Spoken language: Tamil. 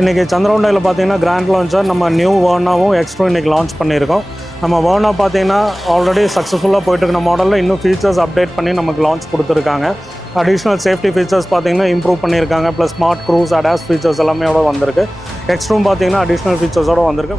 இன்றைக்கி சந்திரஹோண்டாயில் பார்த்தீங்கன்னா கிராண்ட் லான்ச்சாக நம்ம நியூ வேர்னாவும் எக்ஸ்ட்ரோ இன்றைக்கி லான்ச் பண்ணியிருக்கோம். நம்ம வேர்னா பார்த்தீங்கன்னா ஆல்ரெடி சக்ஸஸ்ஃபுல்லாக போயிட்டுருக்க மாடலில் இன்னும் ஃபீச்சர்ஸ் அப்டேட் பண்ணி நமக்கு லான்ச் கொடுத்துருக்காங்க. அடிஷ்னல் சேஃப்டி ஃபீச்சர்ஸ் பார்த்தீங்கன்னா இம்ப்ரூவ் பண்ணியிருக்காங்க. Plus smart cruise ADAS features எல்லாமே வந்திருக்கு. எக்ஸ்ட்ரூம் பார்த்தீங்கன்னா அடிஷ்னல் ஃபீச்சர்ஸோடு வந்திருக்கு.